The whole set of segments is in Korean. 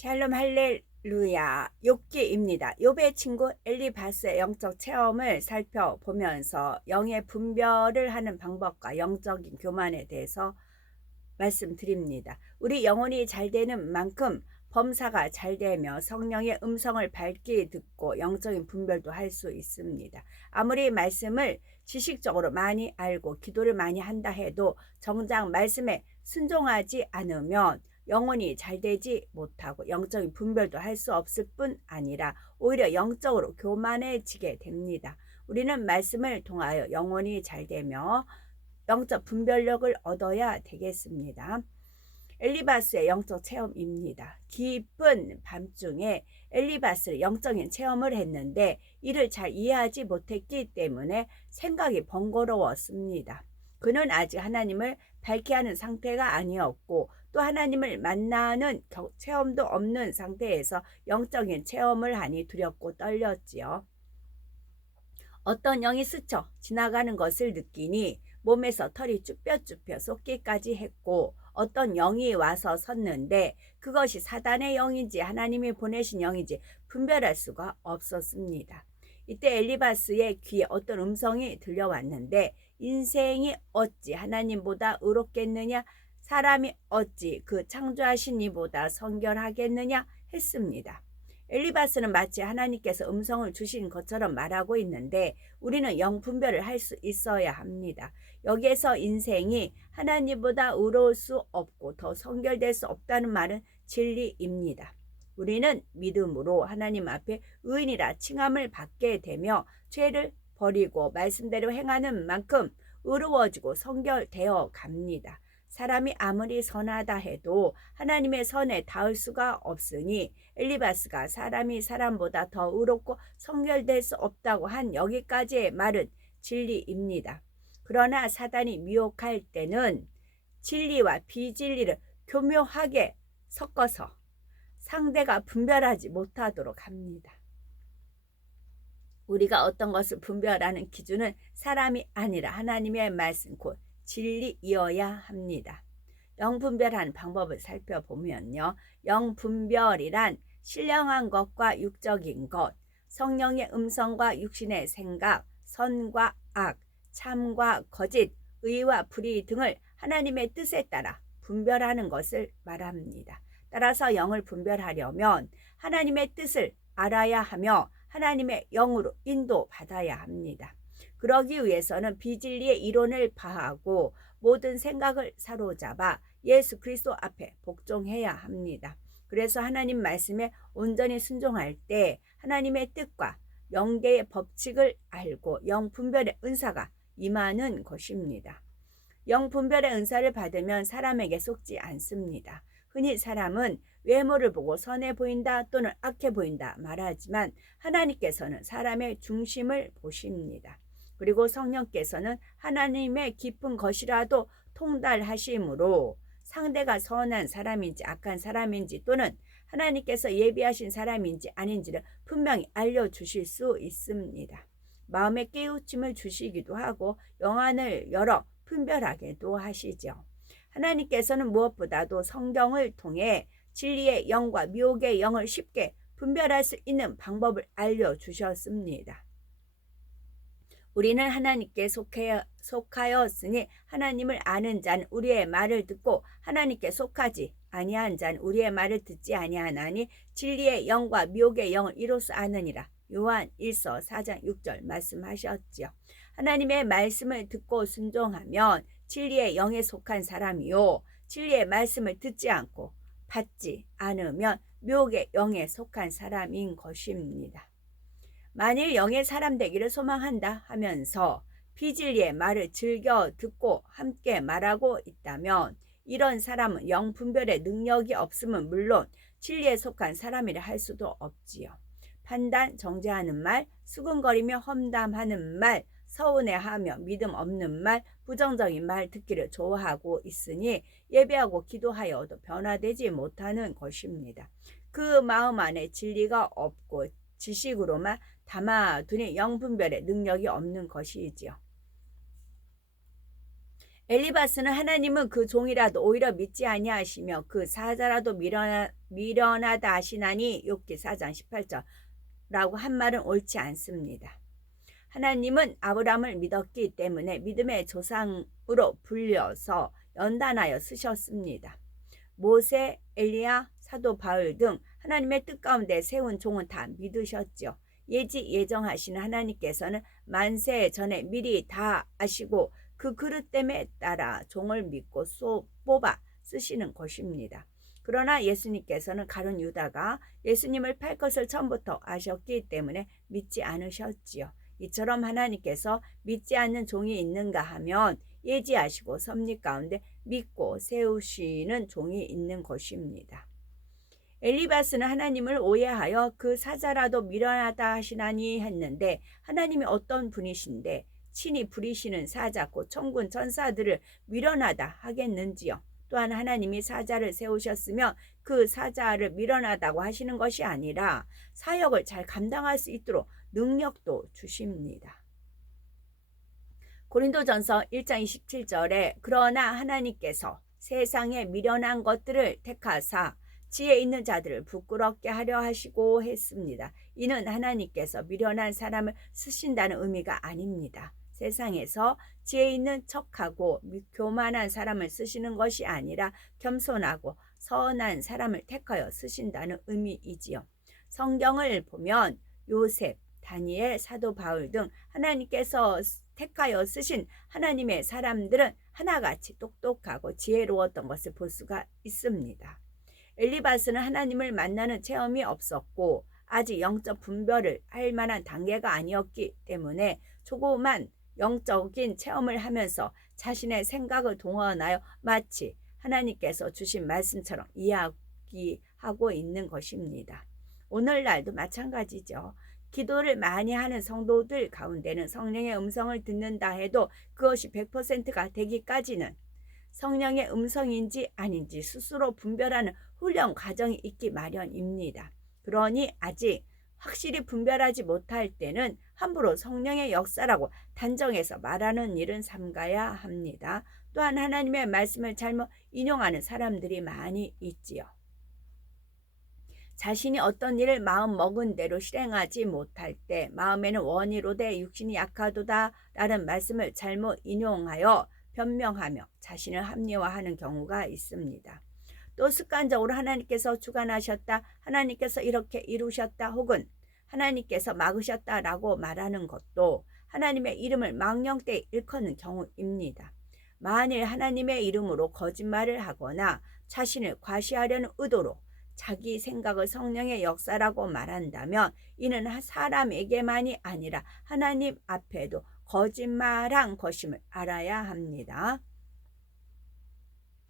샬롬 할렐루야. 욥기입니다. 욥의 친구 엘리바스의 영적 체험을 살펴보면서 영의 분별을 하는 방법과 영적인 교만에 대해서 말씀드립니다. 우리 영혼이 잘 되는 만큼 범사가 잘 되며 성령의 음성을 밝게 듣고 영적인 분별도 할 수 있습니다. 아무리 말씀을 지식적으로 많이 알고 기도를 많이 한다 해도 정작 말씀에 순종하지 않으면 영혼이 잘 되지 못하고 영적인 분별도 할 수 없을 뿐 아니라 오히려 영적으로 교만해지게 됩니다. 우리는 말씀을 통하여 영혼이 잘 되며 영적 분별력을 얻어야 되겠습니다. 엘리바스의 영적 체험입니다. 깊은 밤중에 엘리바스는 영적인 체험을 했는데 이를 잘 이해하지 못했기 때문에 생각이 번거로웠습니다. 그는 아직 하나님을 밝게 하는 상태가 아니었고 또 하나님을 만나는 체험도 없는 상태에서 영적인 체험을 하니 두렵고 떨렸지요. 어떤 영이 스쳐 지나가는 것을 느끼니 몸에서 털이 쭈뼛쭈뼛 솟기까지 했고 어떤 영이 와서 섰는데 그것이 사단의 영인지 하나님이 보내신 영인지 분별할 수가 없었습니다. 이때 엘리바스의 귀에 어떤 음성이 들려왔는데 인생이 어찌 하나님보다 의롭겠느냐, 사람이 어찌 그 창조하신 이보다 성결하겠느냐 했습니다. 엘리바스는 마치 하나님께서 음성을 주신 것처럼 말하고 있는데 우리는 영 분별을 할 수 있어야 합니다. 여기에서 인생이 하나님보다 의로울 수 없고 더 성결될 수 없다는 말은 진리입니다. 우리는 믿음으로 하나님 앞에 의인이라 칭함을 받게 되며 죄를 버리고 말씀대로 행하는 만큼 의로워지고 성결되어 갑니다. 사람이 아무리 선하다 해도 하나님의 선에 닿을 수가 없으니 엘리바스가 사람이 사람보다 더 의롭고 성결될 수 없다고 한 여기까지의 말은 진리입니다. 그러나 사단이 미혹할 때는 진리와 비진리를 교묘하게 섞어서 상대가 분별하지 못하도록 합니다. 우리가 어떤 것을 분별하는 기준은 사람이 아니라 하나님의 말씀 곧 진리이어야 합니다. 영분별하는 방법을 살펴보면요. 영분별이란 신령한 것과 육적인 것, 성령의 음성과 육신의 생각, 선과 악, 참과 거짓, 의와 불의 등을 하나님의 뜻에 따라 분별하는 것을 말합니다. 따라서 영을 분별하려면 하나님의 뜻을 알아야 하며 하나님의 영으로 인도받아야 합니다. 그러기 위해서는 비진리의 이론을 파하고 모든 생각을 사로잡아 예수 그리스도 앞에 복종해야 합니다. 그래서 하나님 말씀에 온전히 순종할 때 하나님의 뜻과 영계의 법칙을 알고 영분별의 은사가 임하는 것입니다. 영분별의 은사를 받으면 사람에게 속지 않습니다. 흔히 사람은 외모를 보고 선해 보인다 또는 악해 보인다 말하지만 하나님께서는 사람의 중심을 보십니다. 그리고 성령께서는 하나님의 깊은 것이라도 통달하심으로 상대가 선한 사람인지 악한 사람인지 또는 하나님께서 예비하신 사람인지 아닌지를 분명히 알려주실 수 있습니다. 마음의 깨우침을 주시기도 하고 영안을 열어 분별하게도 하시죠. 하나님께서는 무엇보다도 성경을 통해 진리의 영과 미혹의 영을 쉽게 분별할 수 있는 방법을 알려주셨습니다. 우리는 하나님께 속하였으니 하나님을 아는 자는 우리의 말을 듣고 하나님께 속하지 아니한 자는 우리의 말을 듣지 아니하나니 진리의 영과 미혹의 영을 이로써 아느니라. 요한 1서 4장 6절 말씀하셨지요. 하나님의 말씀을 듣고 순종하면 진리의 영에 속한 사람이요 진리의 말씀을 듣지 않고 받지 않으면 미혹의 영에 속한 사람인 것입니다. 만일 영의 사람 되기를 소망한다 하면서 비진리의 말을 즐겨 듣고 함께 말하고 있다면 이런 사람은 영 분별의 능력이 없음은 물론 진리에 속한 사람이라 할 수도 없지요. 판단, 정죄하는 말, 수근거리며 험담하는 말, 서운해하며 믿음 없는 말, 부정적인 말 듣기를 좋아하고 있으니 예배하고 기도하여도 변화되지 못하는 것입니다. 그 마음 안에 진리가 없고 지식으로만 담아두니 영분별의 능력이 없는 것이지요. 엘리바스는 하나님은 그 종이라도 오히려 믿지 아니하시며 그 사자라도 미련하다 하시나니 욥기 4장 18절라고 한 말은 옳지 않습니다. 하나님은 아브라함을 믿었기 때문에 믿음의 조상으로 불려서 연단하여 쓰셨습니다. 모세, 엘리야, 사도 바울 등 하나님의 뜻 가운데 세운 종은 다 믿으셨죠. 예정하시는 하나님께서는 만세 전에 미리 다 아시고 그 그릇됨에 따라 종을 믿고 뽑아 쓰시는 것입니다. 그러나 예수님께서는 가룟 유다가 예수님을 팔 것을 처음부터 아셨기 때문에 믿지 않으셨지요. 이처럼 하나님께서 믿지 않는 종이 있는가 하면 예지하시고 섭리 가운데 믿고 세우시는 종이 있는 것입니다. 엘리바스는 하나님을 오해하여 그 사자라도 미련하다 하시나니 했는데 하나님이 어떤 분이신데 친히 부리시는 사자 곧 천군 천사들을 미련하다 하겠는지요. 또한 하나님이 사자를 세우셨으며 그 사자를 미련하다고 하시는 것이 아니라 사역을 잘 감당할 수 있도록 능력도 주십니다. 고린도전서 1장 27절에 그러나 하나님께서 세상에 미련한 것들을 택하사 지혜 있는 자들을 부끄럽게 하려 하시고 했습니다. 이는 하나님께서 미련한 사람을 쓰신다는 의미가 아닙니다. 세상에서 지혜 있는 척하고 교만한 사람을 쓰시는 것이 아니라 겸손하고 선한 사람을 택하여 쓰신다는 의미이지요. 성경을 보면 요셉, 다니엘, 사도 바울 등 하나님께서 택하여 쓰신 하나님의 사람들은 하나같이 똑똑하고 지혜로웠던 것을 볼 수가 있습니다. 엘리바스는 하나님을 만나는 체험이 없었고 아직 영적 분별을 할 만한 단계가 아니었기 때문에 조그만 영적인 체험을 하면서 자신의 생각을 동원하여 마치 하나님께서 주신 말씀처럼 이야기하고 있는 것입니다. 오늘날도 마찬가지죠. 기도를 많이 하는 성도들 가운데는 성령의 음성을 듣는다 해도 그것이 100%가 되기까지는 성령의 음성인지 아닌지 스스로 분별하는 훈련 과정이 있기 마련입니다. 그러니 아직 확실히 분별하지 못할 때는 함부로 성령의 역사라고 단정해서 말하는 일은 삼가야 합니다. 또한 하나님의 말씀을 잘못 인용하는 사람들이 많이 있지요. 자신이 어떤 일을 마음 먹은 대로 실행하지 못할 때 마음에는 원이로되 육신이 약하도다 라는 말씀을 잘못 인용하여 변명하며 자신을 합리화하는 경우가 있습니다. 또 습관적으로 하나님께서 주관하셨다, 하나님께서 이렇게 이루셨다 혹은 하나님께서 막으셨다라고 말하는 것도 하나님의 이름을 망령되이 일컫는 경우입니다. 만일 하나님의 이름으로 거짓말을 하거나 자신을 과시하려는 의도로 자기 생각을 성령의 역사라고 말한다면 이는 사람에게만이 아니라 하나님 앞에도 거짓말한 것임을 알아야 합니다.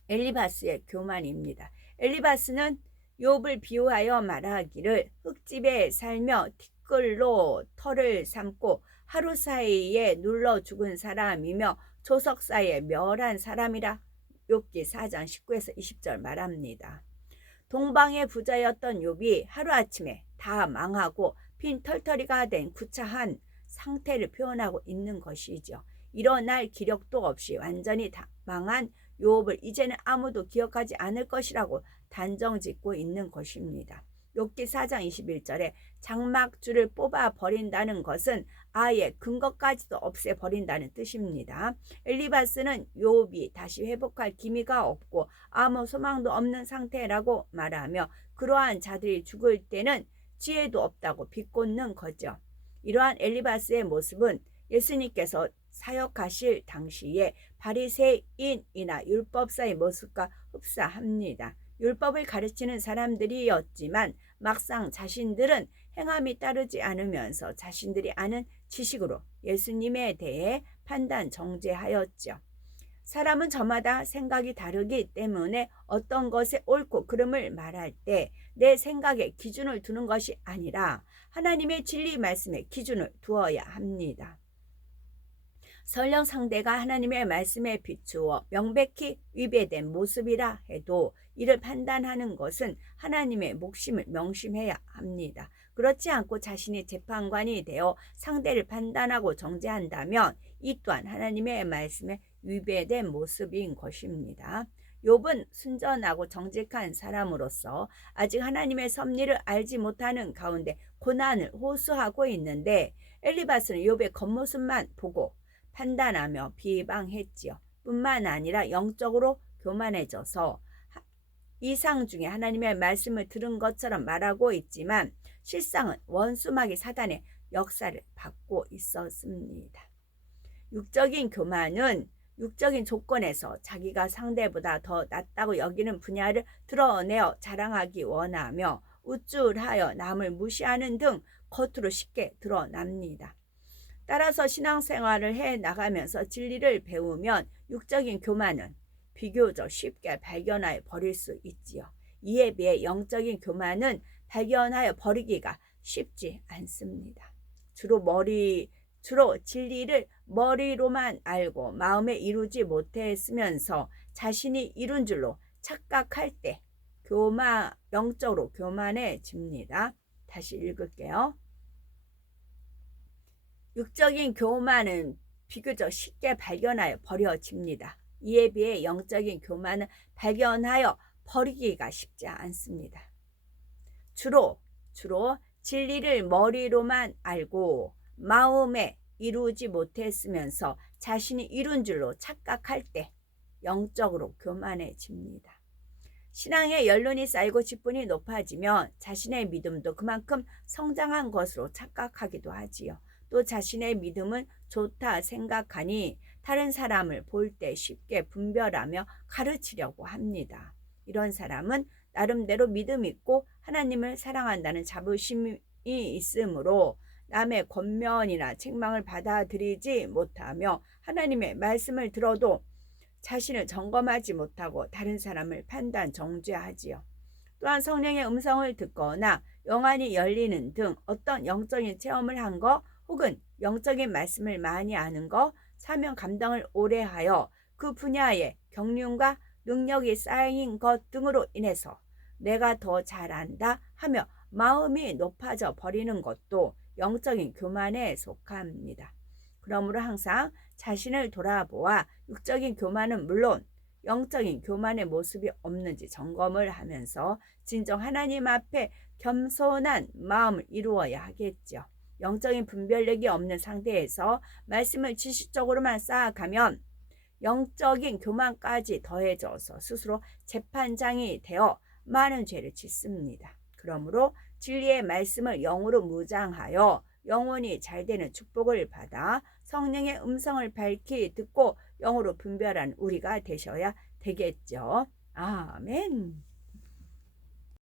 엘리바스의 교만입니다. 엘리바스는 욥을 비유하여 말하기를 흙집에 살며 티끌로 털을 삼고 하루 사이에 눌러 죽은 사람이며 조석 사이에 멸한 사람이라 욥기 4장 19에서 20절 말합니다. 동방의 부자였던 욥이 하루아침에 다 망하고 빈 털터리가 된 구차한 상태를 표현하고 있는 것이죠. 일어날 기력도 없이 완전히 다 망한 욥을 이제는 아무도 기억하지 않을 것이라고 단정짓고 있는 것입니다. 욥기 4장 21절에 장막줄을 뽑아 버린다는 것은 아예 근거까지도 없애버린다는 뜻입니다. 엘리바스는 욥이 다시 회복할 기미가 없고 아무 소망도 없는 상태라고 말하며 그러한 자들이 죽을 때는 지혜도 없다고 비꼬는 거죠. 이러한 엘리바스의 모습은 예수님께서 사역하실 당시에 바리새인이나 율법사의 모습과 흡사합니다. 율법을 가르치는 사람들이었지만 막상 자신들은 행함이 따르지 않으면서 자신들이 아는 지식으로 예수님에 대해 판단 정죄하였죠. 사람은 저마다 생각이 다르기 때문에 어떤 것에 옳고 그름을 말할 때 내 생각에 기준을 두는 것이 아니라 하나님의 진리 말씀에 기준을 두어야 합니다. 설령 상대가 하나님의 말씀에 비추어 명백히 위배된 모습이라 해도 이를 판단하는 것은 하나님의 몫임을 명심해야 합니다. 그렇지 않고 자신이 재판관이 되어 상대를 판단하고 정죄한다면 이 또한 하나님의 말씀에 위배된 모습인 것입니다. 욥은 순전하고 정직한 사람으로서 아직 하나님의 섭리를 알지 못하는 가운데 고난을 호소하고 있는데 엘리바스는 욥의 겉모습만 보고 판단하며 비방했지요. 뿐만 아니라 영적으로 교만해져서 이상 중에 하나님의 말씀을 들은 것처럼 말하고 있지만 실상은 원수마귀 사단의 역사를 받고 있었습니다. 육적인 교만은 육적인 조건에서 자기가 상대보다 더 낫다고 여기는 분야를 드러내어 자랑하기 원하며 우쭐하여 남을 무시하는 등 겉으로 쉽게 드러납니다. 따라서 신앙생활을 해 나가면서 진리를 배우면 육적인 교만은 비교적 쉽게 발견하여 버릴 수 있지요. 이에 비해 영적인 교만은 발견하여 버리기가 쉽지 않습니다. 주로 진리를 머리로만 알고 마음에 이루지 못했으면서 자신이 이룬 줄로 착각할 때 영적으로 교만해집니다. 다시 읽을게요. 육적인 교만은 비교적 쉽게 발견하여 버려집니다. 이에 비해 영적인 교만은 발견하여 버리기가 쉽지 않습니다. 주로 진리를 머리로만 알고 마음에 이루지 못했으면서 자신이 이룬 줄로 착각할 때 영적으로 교만해집니다. 신앙의 연륜이 쌓이고 직분이 높아지면 자신의 믿음도 그만큼 성장한 것으로 착각하기도 하지요. 또 자신의 믿음은 좋다 생각하니 다른 사람을 볼 때 쉽게 분별하며 가르치려고 합니다. 이런 사람은 나름대로 믿음 있고 하나님을 사랑한다는 자부심이 있으므로 남의 권면이나 책망을 받아들이지 못하며 하나님의 말씀을 들어도 자신을 점검하지 못하고 다른 사람을 판단 정죄하지요. 또한 성령의 음성을 듣거나 영안이 열리는 등 어떤 영적인 체험을 한 거 혹은 영적인 말씀을 많이 아는 거, 사명 감당을 오래 하여 그 분야에 경륜과 능력이 쌓인 것 등으로 인해서 내가 더 잘한다 하며 마음이 높아져 버리는 것도 영적인 교만에 속합니다. 그러므로 항상 자신을 돌아보아 육적인 교만은 물론 영적인 교만의 모습이 없는지 점검을 하면서 진정 하나님 앞에 겸손한 마음을 이루어야 하겠죠. 영적인 분별력이 없는 상태에서 말씀을 지식적으로만 쌓아가면 영적인 교만까지 더해져서 스스로 재판장이 되어 많은 죄를 짓습니다. 그러므로 진리의 말씀을 영으로 무장하여 영혼이 잘되는 축복을 받아 성령의 음성을 밝히 듣고 영으로 분별한 우리가 되셔야 되겠죠. 아멘.